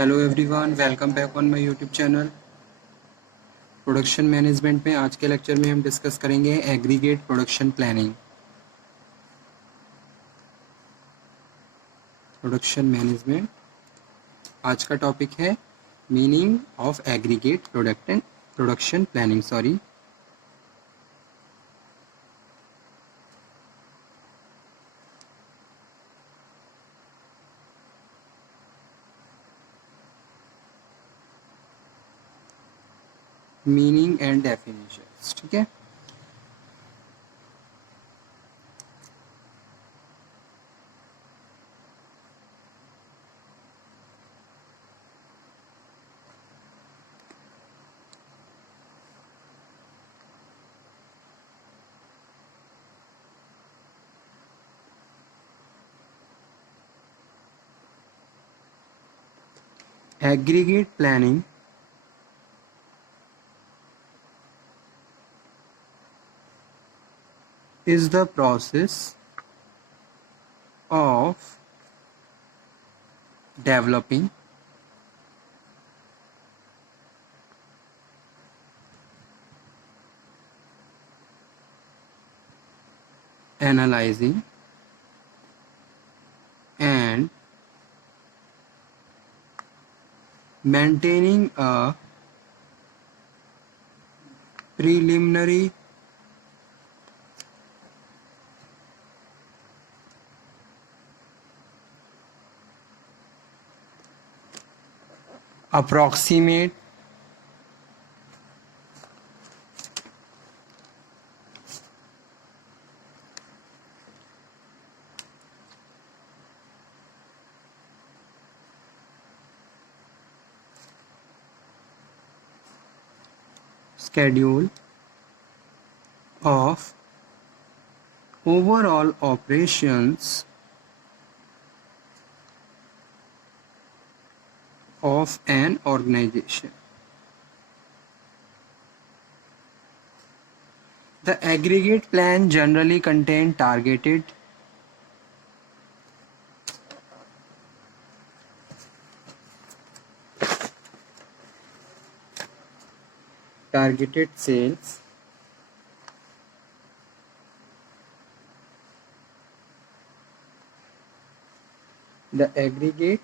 Hello everyone, welcome back on my YouTube channel. Production management में आज के लेक्चर में हम डिस्कस करेंगे aggregate production planning. Production management आज का टॉपिक है meaning of aggregate production planning. Meaning and definitions. ठीक है, aggregate planning is the process of developing, analyzing and maintaining a preliminary approximate schedule of overall operations of an organization. The aggregate plan generally contains targeted sales, the aggregate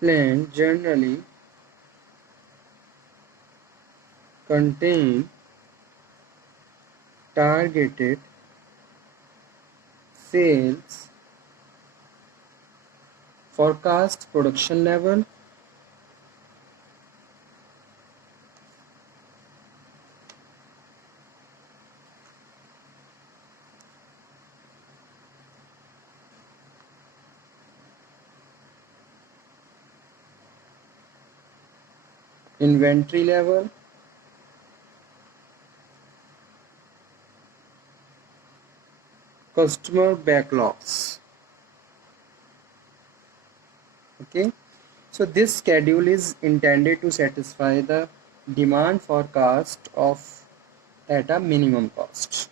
plan generally contain targeted sales, forecast production level, inventory level, customer backlogs. Okay, so this schedule is intended to satisfy the demand forecast of at a minimum cost.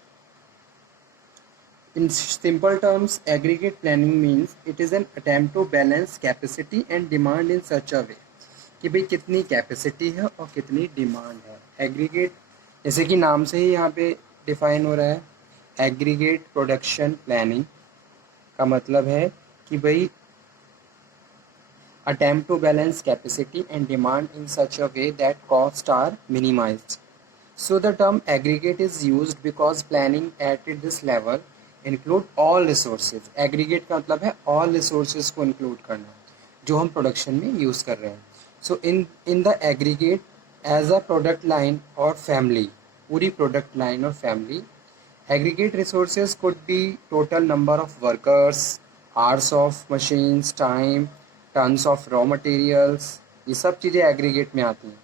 In simple terms, aggregate planning means it is an attempt to balance capacity and demand in such a way कि भाई कितनी कैपेसिटी है और कितनी डिमांड है। एग्रीगेट जैसे कि नाम से ही यहाँ पे डिफाइन हो रहा है, एग्रीगेट प्रोडक्शन प्लानिंग का मतलब है कि भाई attempt to balance capacity and demand in such a way that costs are minimized. So the term aggregate is used because planning at this level include all resources. Aggregate का मतलब है all resources को include करना जो हम production में use कर रहे हैं. So in the aggregate as a product line or family, पूरी product line और family, aggregate resources could be total number of workers, hours of machines, time, tons of raw materials. ये सब चीज़ें aggregate में आती हैं.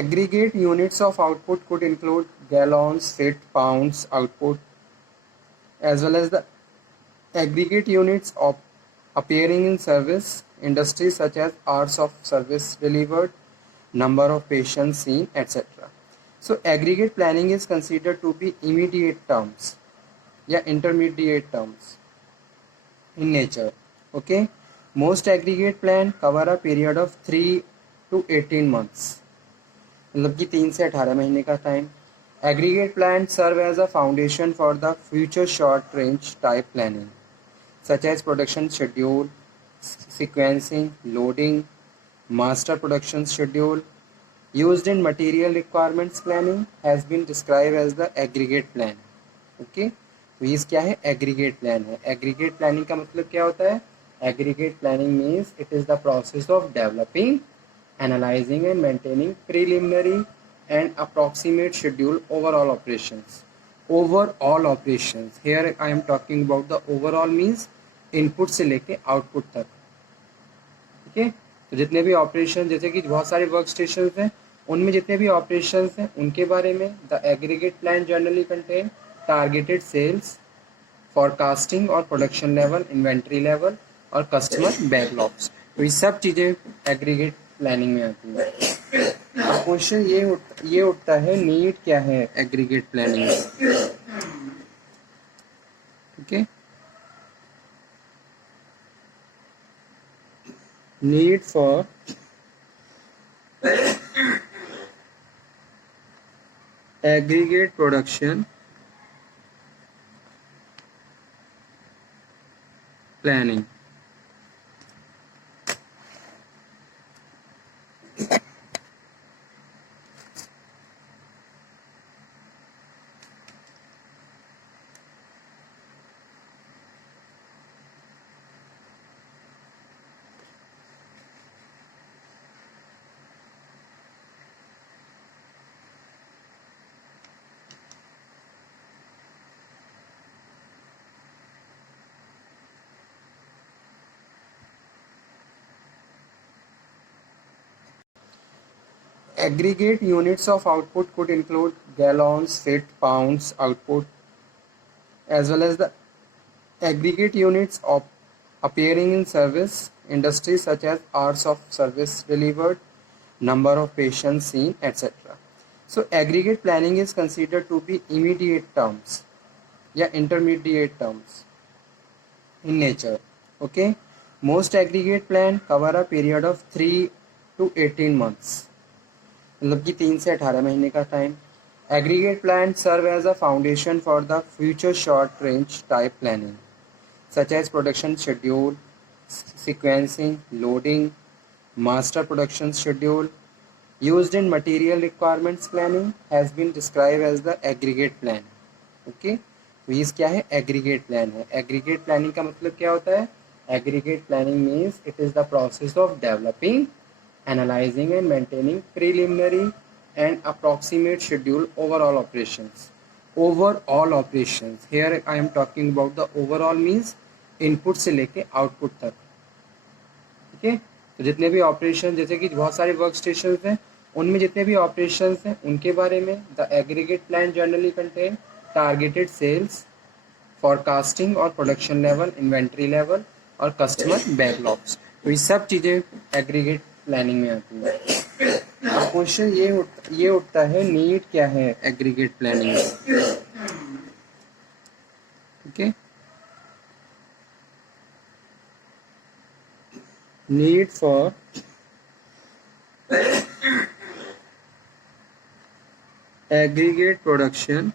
Aggregate units of output could include gallons, feet, pounds output, as well as the aggregate units of appearing in service industries such as hours of service delivered, number of patients seen, etc. So aggregate planning is considered to be immediate terms. या intermediate terms in nature. Okay, most aggregate plan cover a period of 3 to 18 months, मतलब कि 3 से 18 महीने का time. Aggregate plans serve as a foundation for the future short range type planning, such as production schedule, sequencing, loading, master production schedule. Used in material requirements planning has been described as the aggregate plan. Okay, तो ये क्या है? Aggregate plan है. Aggregate planning का मतलब क्या होता है? Aggregate planning means it is the process of developing, analyzing and maintaining preliminary and approximate schedule overall operations. Overall operations. Here I am talking about the overall means input से लेके output तक. ठीक है, तो जितने भी ऑपरेशन, जैसे कि बहुत सारे वर्क स्टेशन हैं, उनमें जितने भी ऑपरेशन हैं उनके बारे में the aggregate plan generally contain targeted sales, forecasting और प्रोडक्शन लेवल, इन्वेंट्री लेवल और कस्टमर बैकलॉग्स. तो ये सब चीज़ें एग्रीगेट प्लानिंग में आती है. अब क्वेश्चन ये उठता है, नीड क्या है एग्रीगेट प्लानिंग में? ठीक है, need for aggregate production planning. Aggregate units of output could include gallons, feet, pounds output, as well as the aggregate units of appearing in service industries such as hours of service delivered, number of patients seen, etc. So aggregate planning is considered to be immediate terms या intermediate terms in nature. Okay, most aggregate plan cover a period of 3 to 18 months, मतलब कि 3 से 18 महीने का time. Aggregate plan serve as a foundation for the future short range type planning, such as production schedule, sequencing, loading, master production schedule. Used in material requirements planning has been describe as the aggregate plan. Okay, तो ये क्या है? Aggregate plan है. Aggregate planning का मतलब क्या होता है? Aggregate planning means it is the process of developing, analyzing and maintaining preliminary and approximate schedule overall operations. Overall operations. Here I am talking about the overall means input से लेके output तक. ठीक है, तो जितने भी ऑपरेशन, जैसे कि बहुत सारे वर्क स्टेशन हैं, उनमें जितने भी ऑपरेशन हैं उनके बारे में the aggregate plan generally contain targeted sales, forecasting और प्रोडक्शन लेवल, इन्वेंट्री लेवल और कस्टमर बैकलॉग्स. तो ये सब चीज़ें एग्रीगेट प्लानिंग में आती है. अब क्वेश्चन ये उठता है, नीड क्या है एग्रीगेट प्लानिंग में? ठीक है, need for aggregate production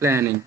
planning.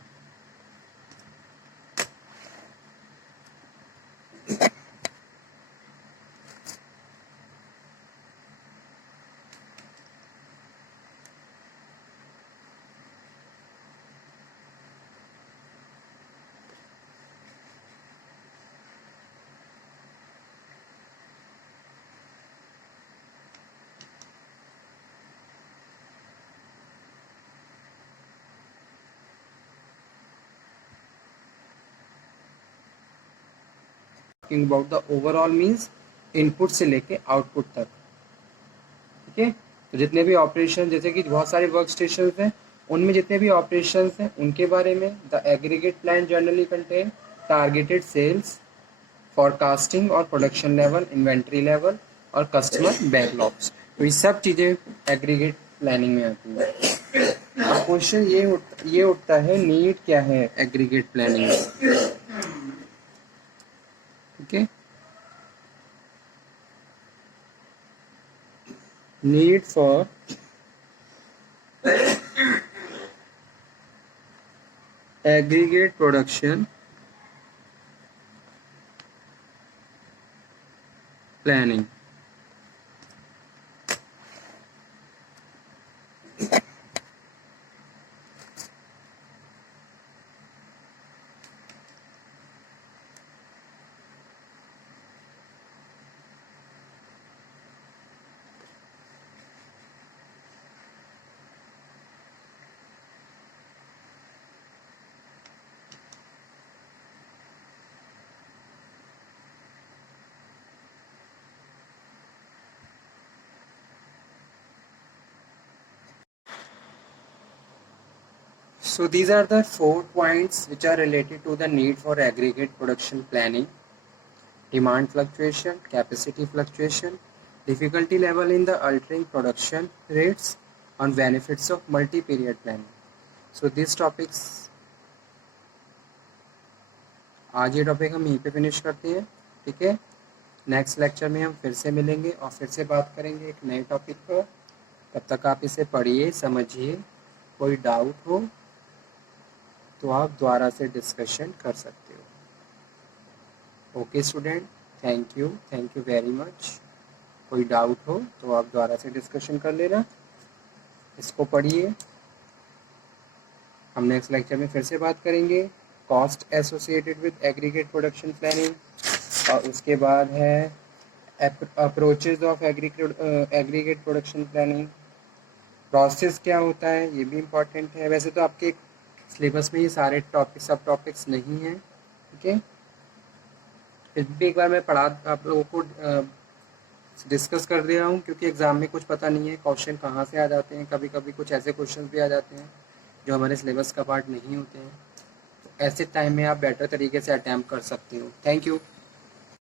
Talking about the overall means input से लेके आउटपुट तक. ठीक है, तो जितने भी ऑपरेशन, जैसे कि बहुत सारे वर्क स्टेशन हैं, उनमें जितने भी ऑपरेशन हैं उनके बारे में the aggregate plan generally contain targeted sales, forecasting और प्रोडक्शन लेवल, इन्वेंट्री लेवल और कस्टमर बैकलॉग्स. तो ये सब चीज़ें एग्रीगेट प्लानिंग में आती हैं. क्वेश्चन ये उठता है, नीड क्या है एग्रीगेट प्लानिंग में? ठीक है, need for aggregate production planning. So these are the 4 points which are related to the need for aggregate production planning: demand fluctuation, capacity fluctuation, difficulty level in the altering production rates, and benefits of multi-period planning. So these topics, आज ये टॉपिक हम यहीं पे फिनिश करते हैं. ठीक है, next lecture में हम फिर से मिलेंगे और फिर से बात करेंगे एक नए टॉपिक पर. तब तक आप इसे पढ़िए, समझिए. कोई डाउट हो तो आप दोबारा से डिस्कशन कर सकते हो. Okay student, thank you very much. कोई डाउट हो तो आप दोबारा से डिस्कशन कर लेना. इसको पढ़िए. हम नेक्स्ट लेक्चर में फिर से बात करेंगे cost associated with aggregate production planning, और उसके बाद है approaches of aggregate production planning. Process क्या होता है ये भी इम्पॉर्टेंट है. वैसे तो आपके सिलेबस में ये सारे सब टॉपिक्स नहीं हैं. ठीक है, फिर भी एक बार मैं पढ़ा आप लोगों को डिस्कस कर दे रहा हूँ, क्योंकि एग्ज़ाम में कुछ पता नहीं है क्वेश्चन कहाँ से आ जाते हैं. कभी कभी कुछ ऐसे क्वेश्चन भी आ जाते हैं जो हमारे सिलेबस का पार्ट नहीं होते हैं. तो ऐसे टाइम में आप बेटर तरीके से अटैम्प्ट कर सकते हो. Thank you.